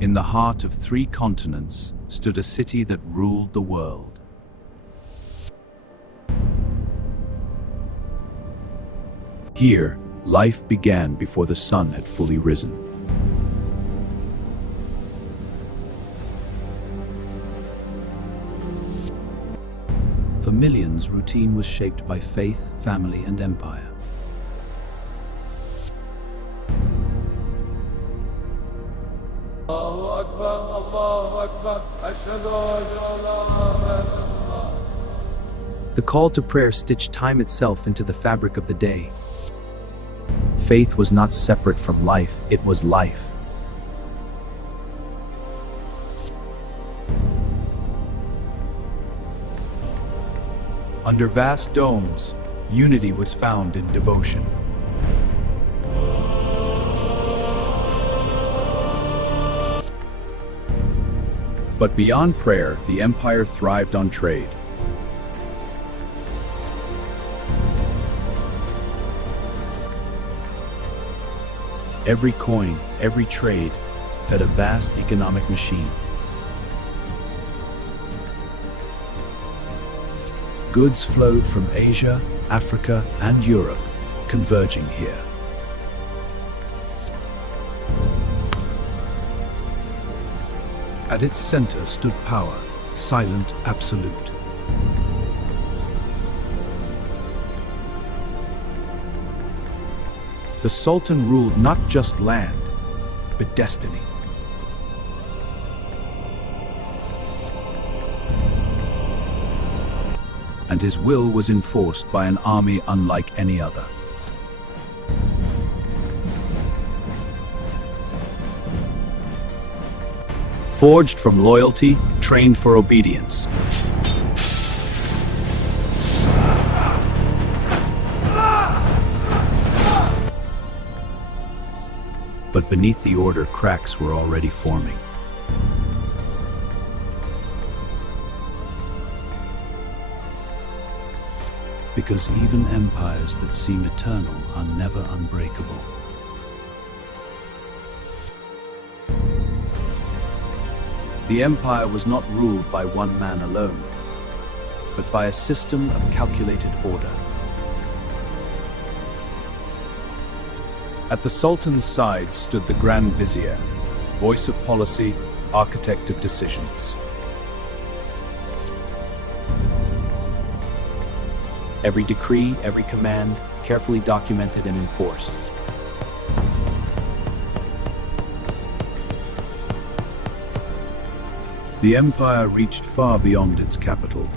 In the heart of 3 continents stood a city that ruled the world. Here, life began before the sun had fully risen. For millions, routine was shaped by faith, family, and empire. The call to prayer stitched time itself into the fabric of the day. Faith was not separate from life, it was life. Under vast domes, unity was found in devotion. But beyond prayer, the empire thrived on trade. Every coin, every trade, fed a vast economic machine. Goods flowed from Asia, Africa, and Europe, converging here. At its center stood power, silent, absolute. The Sultan ruled not just land, but destiny. And his will was enforced by an army unlike any other. Forged from loyalty, trained for obedience. But beneath the order, cracks were already forming. Because even empires that seem eternal are never unbreakable. The empire was not ruled by one man alone, but by a system of calculated order. At the Sultan's side stood the Grand Vizier, voice of policy, architect of decisions. Every decree, every command, carefully documented and enforced. The empire reached far beyond its capital,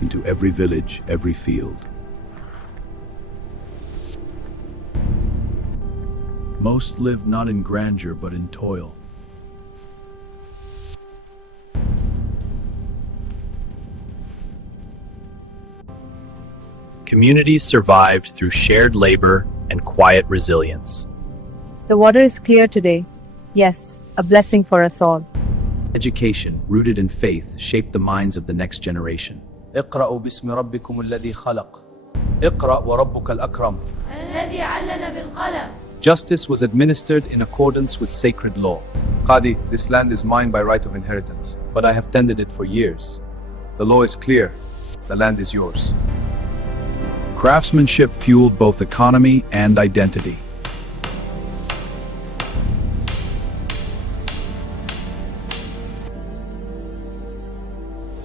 into every village, every field. Most lived not in grandeur but in toil. Communities survived through shared labor and quiet resilience. The water is clear today. Yes, a blessing for us all. Education, rooted in faith, shaped the minds of the next generation. اقرأوا باسم ربكم الذي خلق. اقرأ وربك الأكرم. الذي علم بالقلم. Justice was administered in accordance with sacred law. Qadi, this land is mine by right of inheritance. But I have tended it for years. The law is clear. The land is yours. Craftsmanship fueled both economy and identity.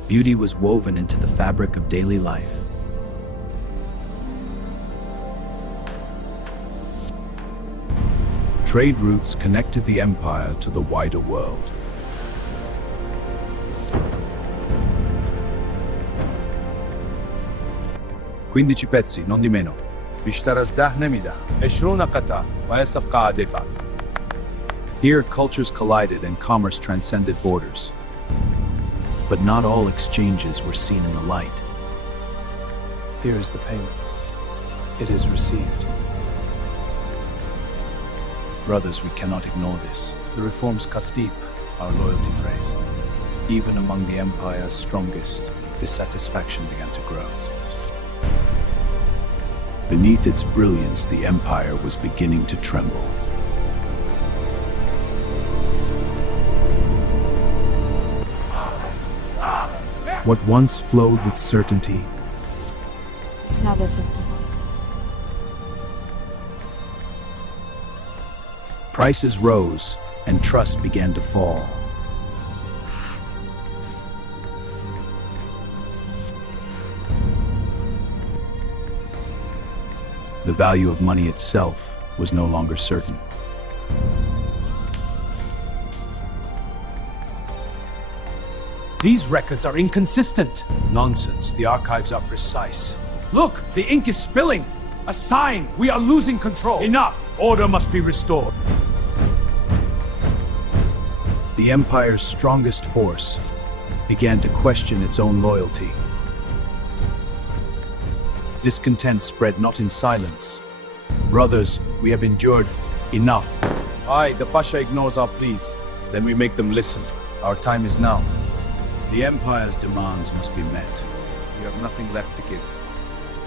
Beauty was woven into the fabric of daily life. Trade routes connected the empire to the wider world. 15 pezzi, non di meno. بیشتر از 10 نمیدم. 20 قطعه. وهي صفقة عادفة. Here, cultures collided and commerce transcended borders. But not all exchanges were seen in the light. Here is the payment. It is received. Brothers, we cannot ignore this. The reforms cut deep, our loyalty phrase. Even among the empire's strongest, dissatisfaction began to grow. Beneath its brilliance, the empire was beginning to tremble. What once flowed with certainty prices rose and trust began to fall. The value of money itself was no longer certain. These records are inconsistent. Nonsense, the archives are precise. Look, the ink is spilling. A sign we are losing control. Enough! Order must be restored. The Empire's strongest force began to question its own loyalty. Discontent spread not in silence. Brothers, we have endured enough. Aye, the Pasha ignores our pleas. Then we make them listen. Our time is now. The Empire's demands must be met. We have nothing left to give.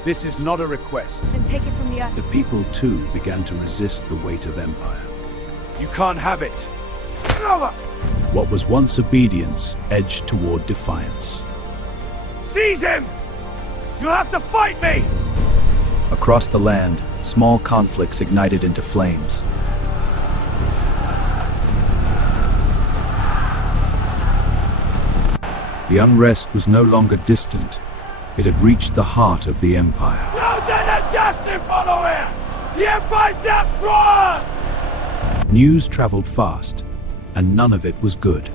This is not a request. And take it from the earth. The people, too, began to resist the weight of empire. You can't have it. What was once obedience edged toward defiance. Seize him! You'll have to fight me! Across the land, small conflicts ignited into flames. The unrest was no longer distant. It had reached the heart of the empire. The Empire's not strong! News traveled fast, and none of it was good.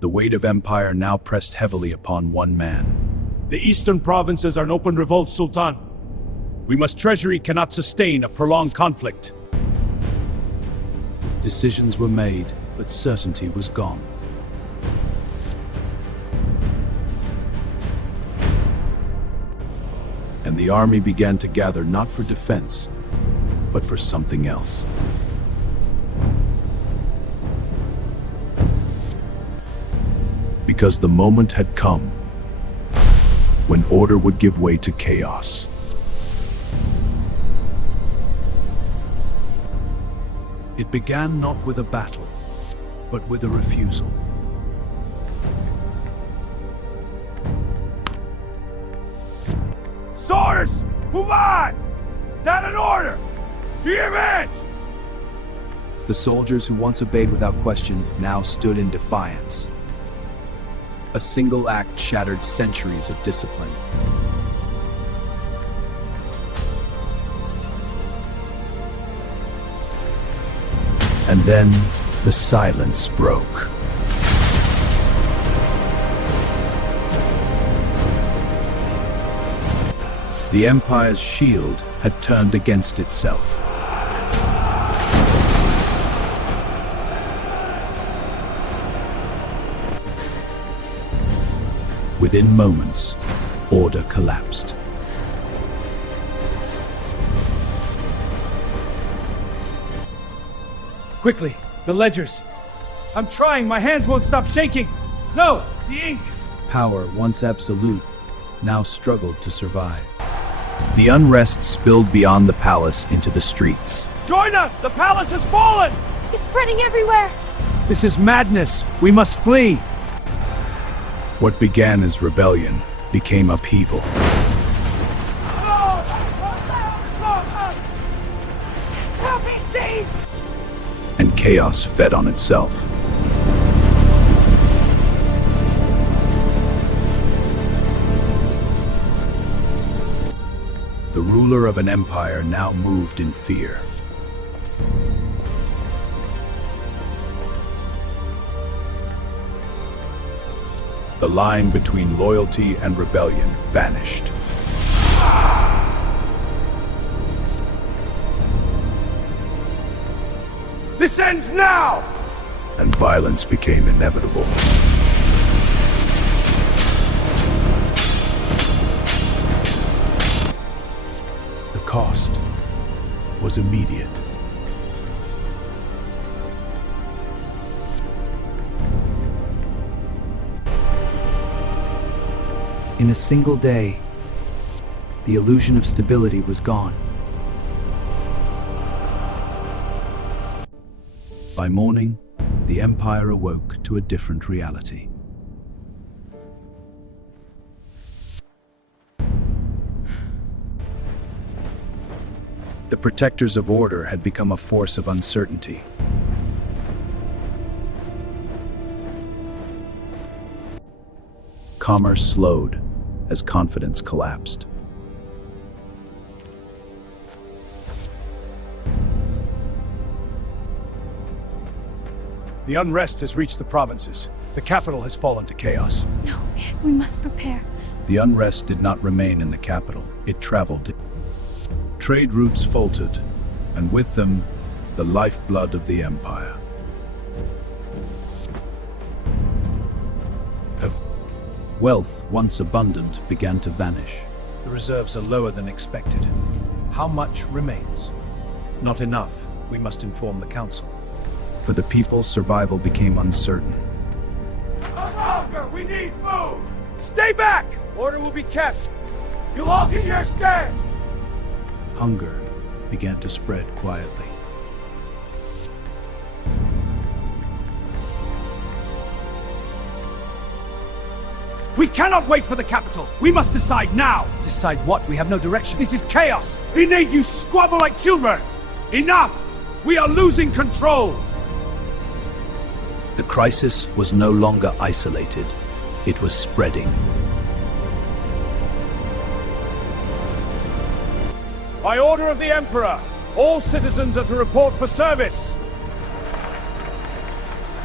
The weight of empire now pressed heavily upon one man. The eastern provinces are in open revolt, Sultan. Treasury cannot sustain a prolonged conflict. Decisions were made, but certainty was gone. And the army began to gather not for defense, but for something else. Because the moment had come when order would give way to chaos. It began not with a battle, but with a refusal. Soldiers, move on! Down in order! Do you hear it? The soldiers who once obeyed without question now stood in defiance. A single act shattered centuries of discipline. And then the silence broke. The Empire's shield had turned against itself. Within moments, order collapsed. Quickly, the ledgers. I'm trying, my hands won't stop shaking. No, the ink. Power, once absolute, now struggled to survive. The unrest spilled beyond the palace into the streets. Join us, the palace has fallen. It's spreading everywhere. This is madness, we must flee. What began as rebellion became upheaval. Help me, seize! And chaos fed on itself. The ruler of an empire now moved in fear. The line between loyalty and rebellion vanished. This ends now! And violence became inevitable. The cost was immediate. In a single day, the illusion of stability was gone. By morning, the empire awoke to a different reality. The protectors of order had become a force of uncertainty. Commerce slowed as confidence collapsed. The unrest has reached the provinces. The capital has fallen to chaos. No, we must prepare. The unrest did not remain in the capital. It traveled. Trade routes faltered, and with them, the lifeblood of the empire. Wealth, once abundant, began to vanish. The reserves are lower than expected. How much remains? Not enough. We must inform the council. For the people, survival became uncertain. Hunger! We need food! Stay back! Order will be kept. You'll all get your stand! Hunger began to spread quietly. We cannot wait for the capital. We must decide now. Decide what? We have no direction. This is chaos. We need you squabble like children. Enough! We are losing control. The crisis was no longer isolated. It was spreading. By order of the Emperor, all citizens are to report for service.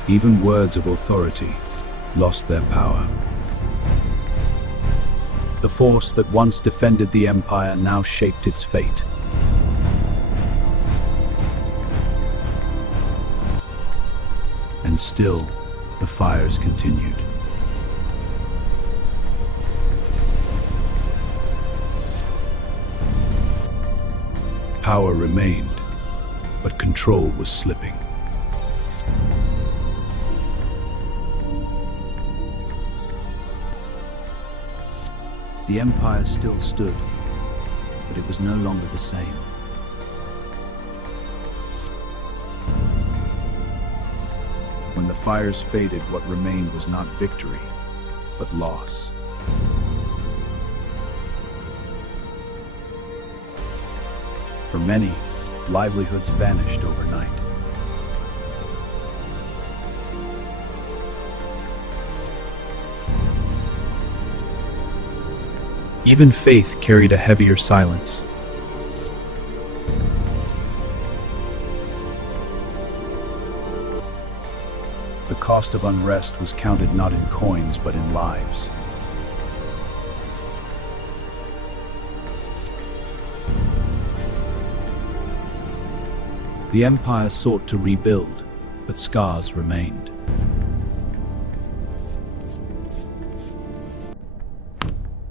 Even words of authority lost their power. The force that once defended the empire now shaped its fate. And still, the fires continued. Power remained, but control was slipping. The empire still stood, but it was no longer the same. When the fires faded, what remained was not victory, but loss. For many, livelihoods vanished overnight. Even faith carried a heavier silence. The cost of unrest was counted not in coins but in lives. The empire sought to rebuild, but scars remained.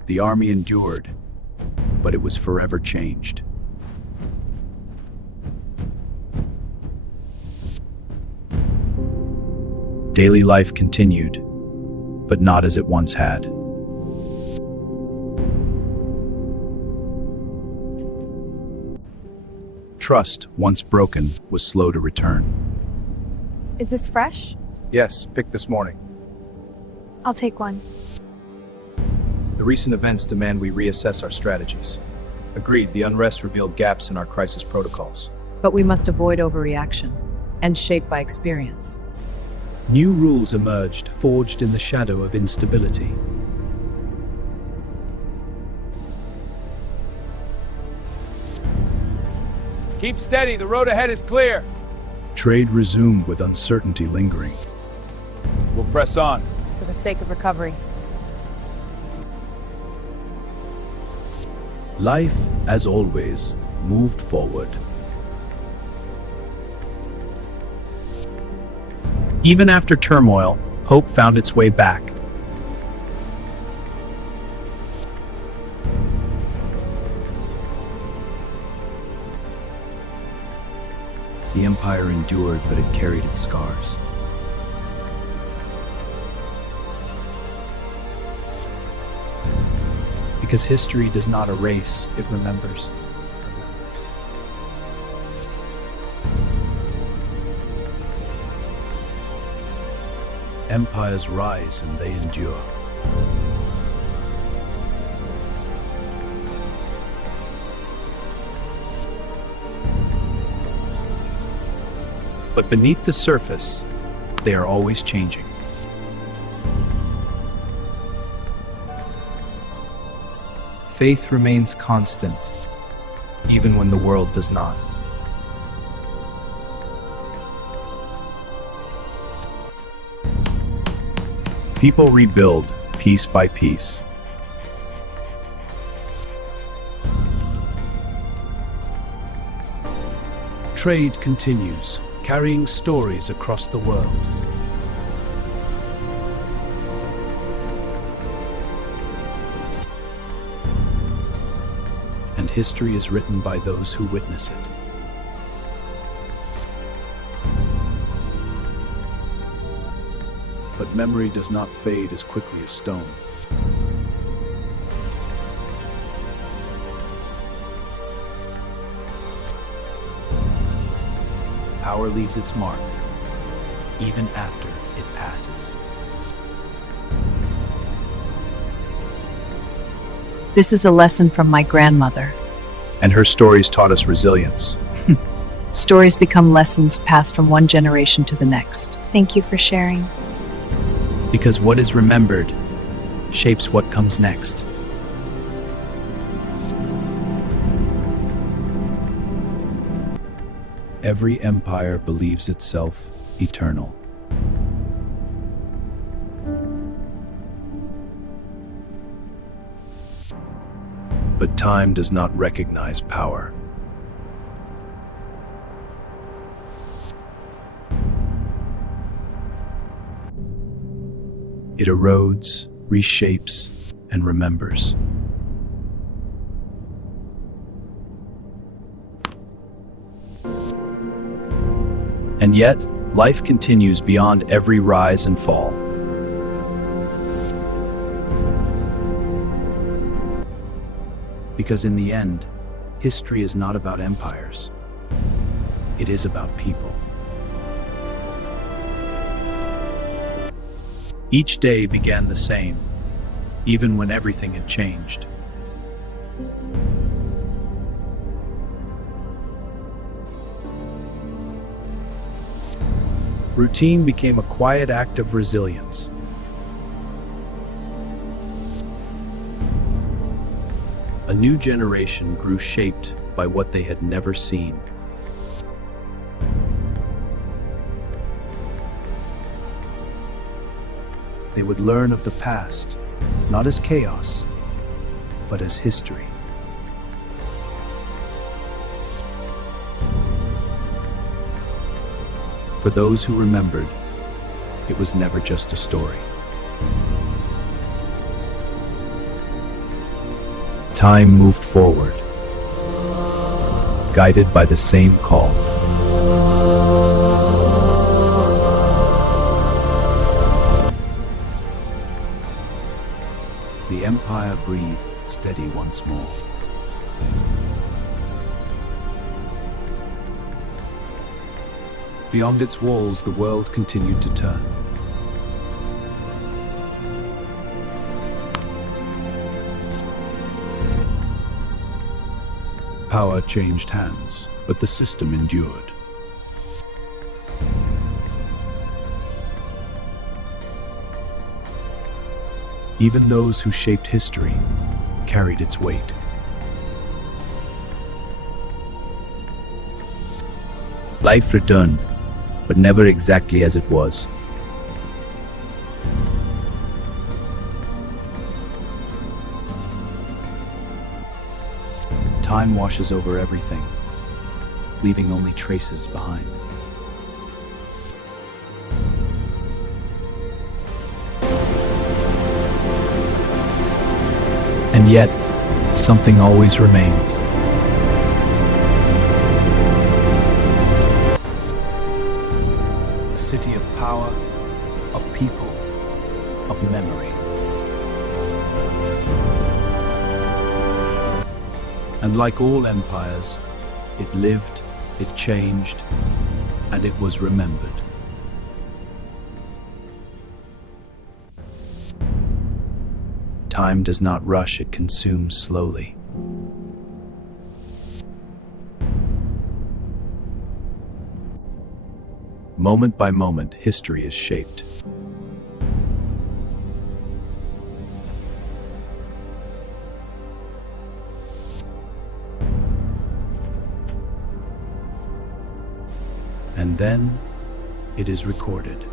The army endured, but it was forever changed. Daily life continued, but not as it once had. Trust, once broken, was slow to return. Is this fresh? Yes, picked this morning. I'll take one. The recent events demand we reassess our strategies. Agreed, the unrest revealed gaps in our crisis protocols. But we must avoid overreaction and shape by experience. New rules emerged, forged in the shadow of instability. Keep steady, the road ahead is clear. Trade resumed with uncertainty lingering. We'll press on. For the sake of recovery. Life, as always, moved forward. Even after turmoil, hope found its way back. The empire endured, but it carried its scars. Because history does not erase, it remembers. Empires rise and they endure. But beneath the surface, they are always changing. Faith remains constant, even when the world does not. People rebuild piece by piece. Trade continues, carrying stories across the world. And history is written by those who witness it. But memory does not fade as quickly as stone. Power leaves its mark, even after it passes. This is a lesson from my grandmother. And her stories taught us resilience. Stories become lessons passed from one generation to the next. Thank you for sharing. Because what is remembered shapes what comes next. Every empire believes itself eternal. But time does not recognize power. It erodes, reshapes, and remembers. And yet, life continues beyond every rise and fall. Because in the end, history is not about empires. It is about people. Each day began the same, even when everything had changed. Routine became a quiet act of resilience. A new generation grew shaped by what they had never seen. They would learn of the past, not as chaos, but as history. For those who remembered, it was never just a story. Time moved forward, guided by the same call. The empire breathed steady once more. Beyond its walls, the world continued to turn. Power changed hands, but the system endured. Even those who shaped history carried its weight. Life returned, but never exactly as it was. Time washes over everything, leaving only traces behind. And yet, something always remains. A city of power, of people, of memory. And like all empires, it lived, it changed, and it was remembered. Time does not rush, it consumes slowly. Moment by moment, history is shaped. And then it is recorded,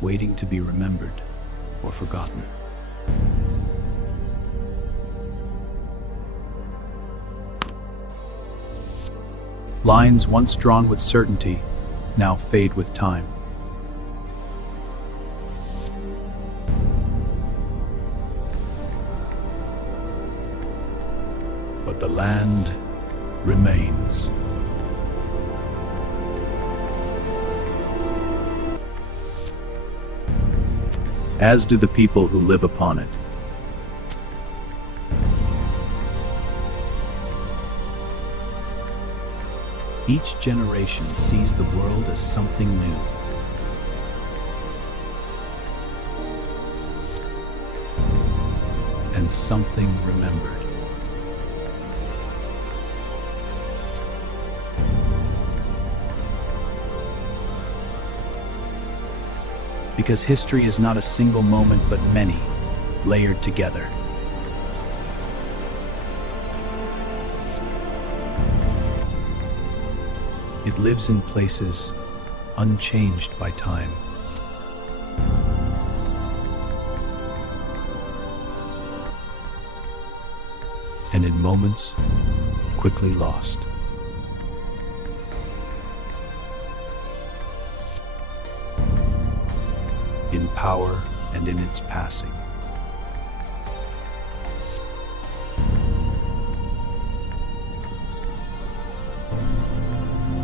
waiting to be remembered or forgotten. Lines once drawn with certainty now fade with time. But the land remains. As do the people who live upon it. Each generation sees the world as something new. And something remembered. Because history is not a single moment, but many, layered together. It lives in places unchanged by time. And in moments quickly lost. In power and in its passing.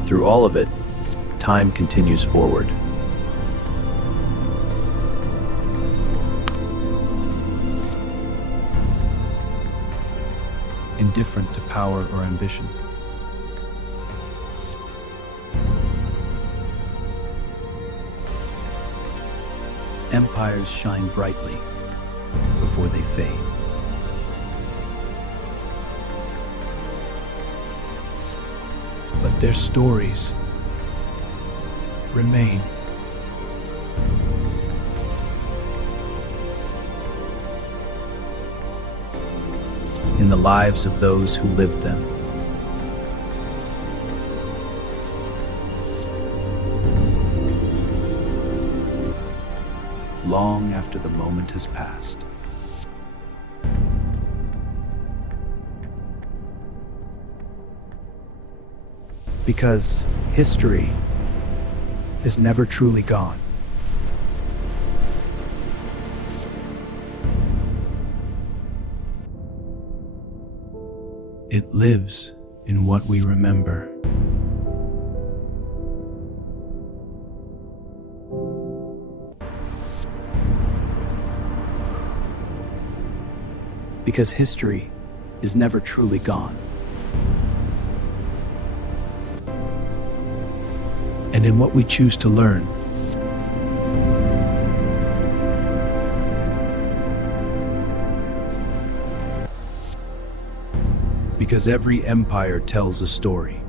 Through all of it, time continues forward. Indifferent to power or ambition. Empires shine brightly before they fade. But their stories remain. In the lives of those who lived them. Long after the moment has passed. Because history is never truly gone. It lives in what we remember. Because history is never truly gone. And in what we choose to learn. Because every empire tells a story.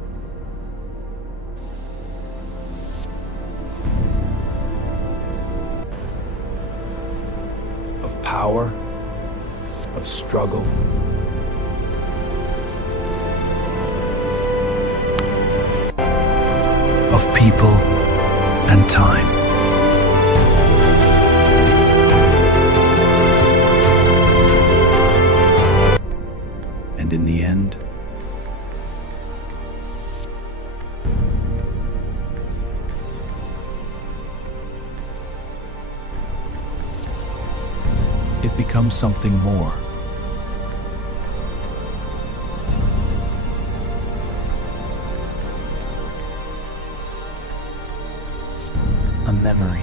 Of power, of struggle, of people and time. And in the end, it becomes something more. A memory.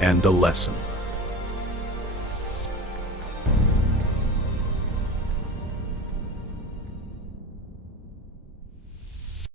And a lesson.